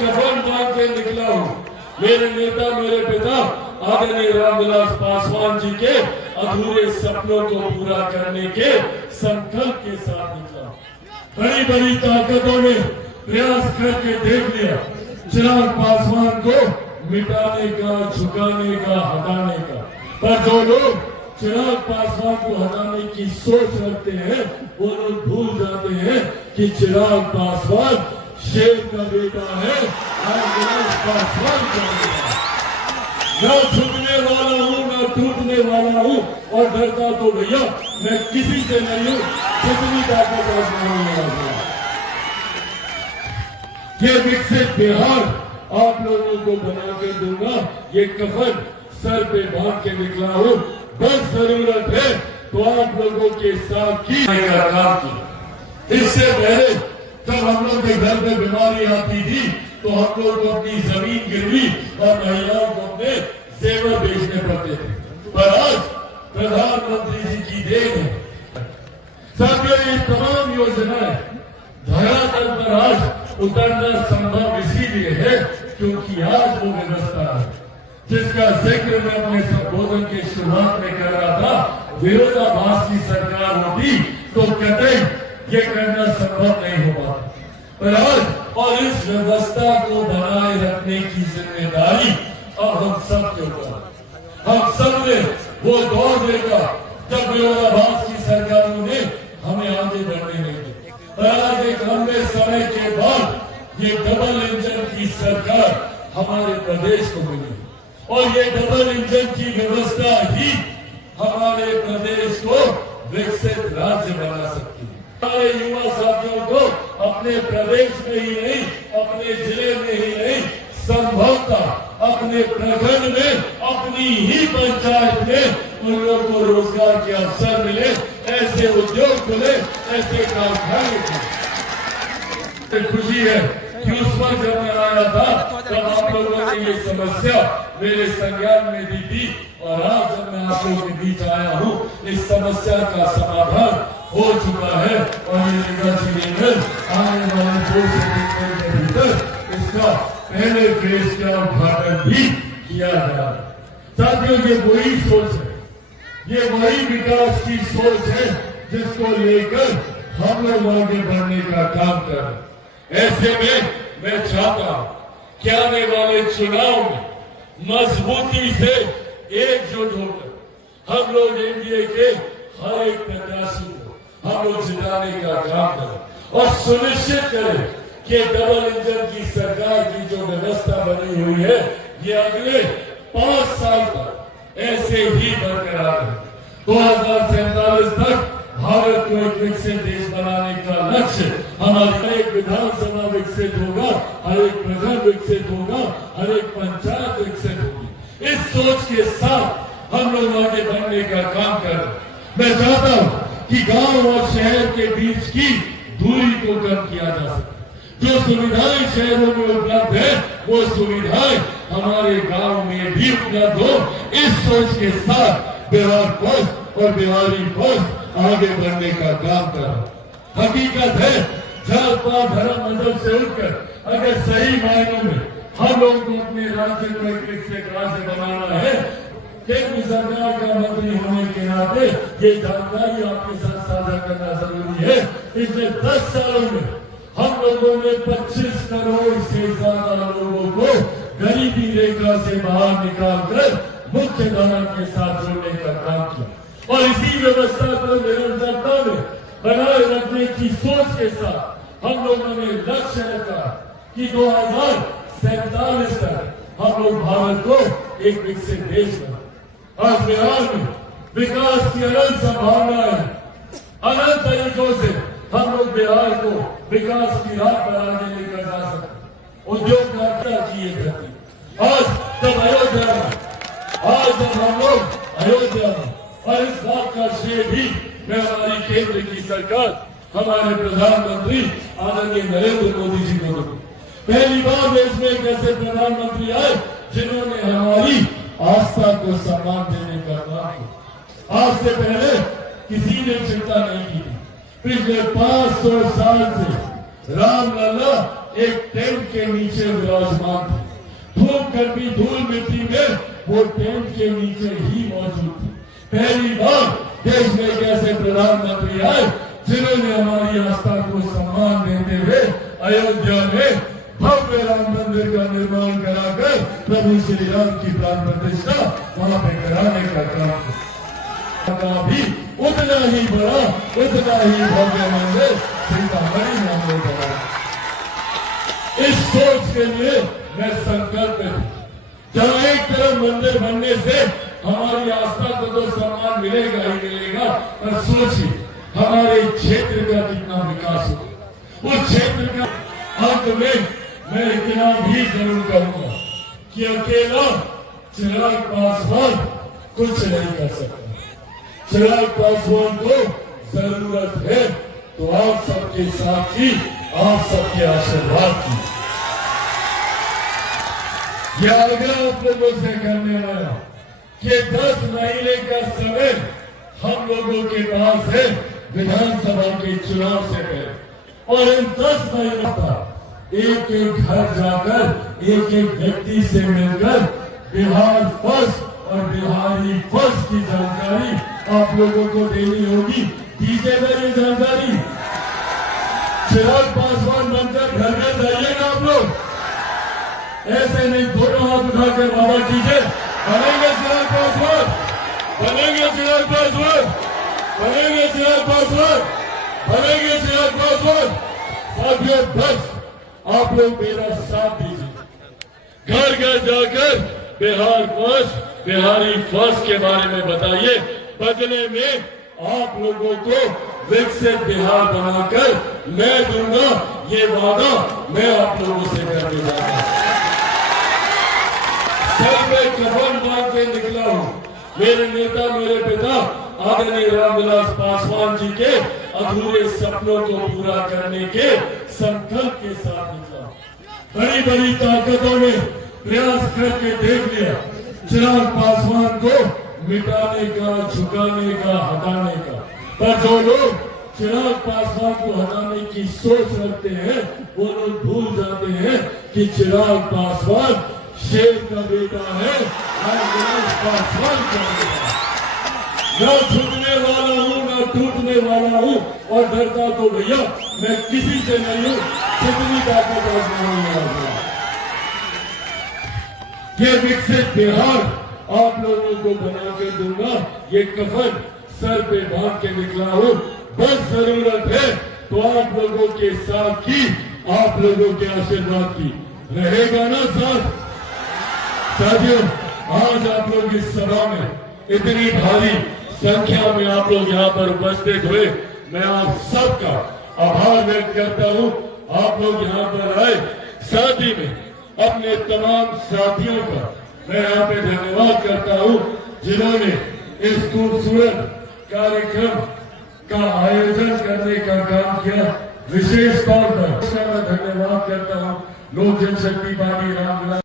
कफन बांध के निकला हूँ। मेरे नेता, मेरे पिता आदरणीय रामविलास पासवान जी के अधूरे सपनों को पूरा करने के संकल्प के साथ निकला। बड़ी बड़ी ताकतों ने प्रयास करके देख लिया चिराग पासवान को मिटाने का, झुकाने का, हटाने का, पर जो लोग चिराग पासवान को हटाने की सोच रखते हैं वो लोग भूल जाते हैं कि चिराग पासवान शेर का बेटा है, रामविलास पासवान का बेटा। न झुकने वाला हूँ, न टूटने वाला हूँ, और डरता तो भैया मैं किसी से नहीं हूँ, जितनी ताकत आजमाने वाला। ये विकसित बिहार आप लोगों को बना के दूंगा। ये कफन सर पे बांध के निकला हूँ, बस जरूरत है तो आप लोगों के साथ की काम की। इससे पहले जब हम लोग के घर में बीमारी आती थी तो हम लोग को अपनी जमीन गिरवी और महिलाओं को अपने जेवर बेचने पड़ते थे, पर आज प्रधानमंत्री जी की देन है। साथियों, ये तमाम योजनाएं धरातल पर आज उतरना संभव इसीलिए है क्योंकि आज वो व्यवस्था है जिसका जिक्र मैं अपने संबोधन के शुरुआत में कर रहा था। विरोधाभास की सरकार होती तो कतई ये करना संभव नहीं हो पाता, पर आज और इस व्यवस्था को बनाए रखने की जिम्मेदारी अब हम सब के ऊपर। हम सब ने वो दौर देखा जब विरोधाभास की सरकारों ने हमें आगे बढ़ने नहीं दिया, पर आज एक लंबे समय के बाद ये डबल इंजन की सरकार हमारे प्रदेश को मिली और ये डबल इंजन की व्यवस्था ही हमारे प्रदेश को विकसित राज्य बना सकती है। हमारे युवा साथियों को अपने प्रदेश में ही नहीं, अपने जिले में ही नहीं, संभवतः अपने प्रखंड में, अपनी ही पंचायत में उन लोगों को रोजगार के अवसर मिले, ऐसे उद्योग खुले, ऐसे कारखाने खुले। खुशी है कि उस वक्त जब मैं आया था तब आप लोगों ने ये समस्या मेरे संज्ञान में दी थी, और आज जब मैं आप लोगों के बीच आया हूँ इस समस्या का समाधान हो चुका है और ये निगरानी आने वाले 2 से 3 दिन के भीतर इसका पहले फेज का उद्घाटन भी किया जाएगा। साथियों, ये वही सोच है, ये वही विकास की सोच है जिसको लेकर हम लोग आगे बढ़ने का काम कर रहे हैं। ऐसे में मैं चाहता हूं कि आने वाले चुनाव में मजबूती से एकजुट होकर हम लोग एनडीए के हर एक प्रत्याशी को हम लोग जिताने का काम करें और सुनिश्चित करें कि डबल इंजन की सरकार की जो व्यवस्था बनी हुई है ये अगले 5 साल तक ऐसे ही बरकरार है। 2047 तक भारत को एक विकसित देश बनाने का लक्ष्य हमारी हर एक विधानसभा विकसित होगा, हर एक प्रखंड विकसित होगा, हर एक पंचायत विकसित होगी। इस सोच के साथ हम लोग आगे बढ़ने का काम कर रहे हैं। मैं चाहता हूं कि गांव और शहर के बीच की दूरी को कम किया जा सके। जो सुविधाएं शहरों में उपलब्ध है वो सुविधाएं हमारे गांव में भी उपलब्ध हो। इस सोच के साथ बिहार फर्स्ट और बिहारी फर्स्ट आगे बढ़ने का काम कर। हकीकत है जात पात धर्म मजहब से उठकर अगर सही मायनों में हम लोगों को अपने राज्य को एक विकसित राज्य बनाना है, केंद्र सरकार का मंत्री होने के नाते ये जानकारी आपके साथ साझा करना जरूरी है। पिछले 10 सालों में हम लोगों ने 25 करोड़ से ज्यादा लोगों को गरीबी रेखा से बाहर निकालकर मुख्य धारा के साथ जोड़ने का काम किया और इसी व्यवस्था को निरंतरता में बनाए रखने की सोच के साथ हम लोगों ने लक्ष्य रखा कि 2047 तक हम लोग भारत को एक विकसित देश बनाए। आज बिहार में विकास की अनंत संभावना है। अनंत तरीकों से हम लोग बिहार को विकास की राह पर आगे लेकर जा सकते। उद्योगकारिता की ये धरती आज जब अयोध्या में, आज जब हम लोग अयोध्या में, और इस बात का श्रेय भी मैं हमारी केंद्र की सरकार, हमारे प्रधानमंत्री आदरणीय नरेंद्र मोदी जी को दूं। पहली बार देश में एक ऐसे प्रधानमंत्री आए जिन्होंने हमारी आस्था को सम्मान देने का काम किया। आज से पहले किसी ने चिंता नहीं की थी। पिछले 500 साल से रामलला एक टेंट के नीचे विराजमान थे। धूप गर्मी धूल मिट्टी में वो टेंट के नीचे ही मौजूद थे। पहली बार देश में एक ऐसे प्रधानमंत्री आए जिन्होंने हमारी आस्था को सम्मान देते हुए अयोध्या में भव्य राम मंदिर का निर्माण कराकर प्रभु श्री राम की प्राण प्रतिष्ठा वहां पे कराने का काम भी उतना ही बड़ा, उतना ही भव्य मंदिर सीतामढ़ी में हमने बनाया। इस सोच के लिए मैं संकल्प हूं, जहां एक तरफ मंदिर बनने से हमारी आस्था को तो सम्मान मिलेगा ही मिलेगा, पर सोचिए हमारे क्षेत्र का कितना विकास हो। उस क्षेत्र का अंत में मैं इतना भी जरूर कहूंगा कि अकेला चिराग पासवान कुछ नहीं कर सकता। चिराग पासवान को जरूरत है तो आप सबके साथ ही आप सबके आशीर्वाद की। यह आग्रह आप लोगों से करने वाला कि 10 महीने का समय हम लोगों के पास है विधानसभा के चुनाव से पहले, और इन 10 महीनों का एक एक घर जाकर एक एक व्यक्ति से मिलकर बिहार फर्स्ट और बिहारी फर्स्ट की जानकारी आप लोगों को देनी होगी। दीजिएगा ये जानकारी। चिराग पासवान बनकर घर में जाइएगा आप लोग, ऐसे नहीं दोनों हाथ उठाकर वादा कीजिए बनेंगे चिराग पासवान, बनेंगे चिराग पासवान, बनेंगे चिराग पासवान, बनेंगे चिराग पासवान। साथियों बस आप लोग मेरा साथ दीजिए, घर घर जाकर बिहार फर्स्ट बिहारी फर्स्ट के बारे में बताइए। बदले में आप लोगों को विकसित बिहार बनाकर मैं दूंगा, ये वादा मैं आप लोगों से करने जा रहा हूं। सर में कफन बांध के निकला हूं, मेरे नेता मेरे पिता आदरणीय रामविलास पासवान जी के अधूरे सपनों को पूरा करने के संकल्प के साथ निकला। बड़ी बड़ी ताकतों ने प्रयास करके देख लिया चिराग पासवान को मिटाने का, झुकाने का, हटाने का, पर जो लोग चिराग पासवान को हटाने की सोच रखते हैं वो लोग भूल जाते हैं कि चिराग पासवान शेर का बेटा है, रामविलास पासवान का बेटा। न झुकने वाला हूँ न टूटने वाला हूँ, और डरता तो भैया मैं किसी से नहीं हूँ, जितनी ताकत आजमाऊंगा। ये विकसित बिहार आप लोगों को बना के दूंगा। ये कफन सर पे बांध के निकला हूँ, बस जरूरत है तो आप लोगों के साथ ही आप लोगों के आशीर्वाद की रहेगा ना साथ। साथियों आज आप लोग इस सभा में इतनी भारी संख्या में आप लोग यहाँ पर उपस्थित हुए, मैं आप सबका आभार व्यक्त करता हूँ। आप लोग यहाँ पर आए, साथ ही में अपने तमाम साथियों का मैं यहाँ पे धन्यवाद करता हूँ जिन्होंने इस खूबसूरत कार्यक्रम का आयोजन करने का काम किया। विशेष तौर पर मैं धन्यवाद करता हूँ लोक जनशक्ति पार्टी रामविलास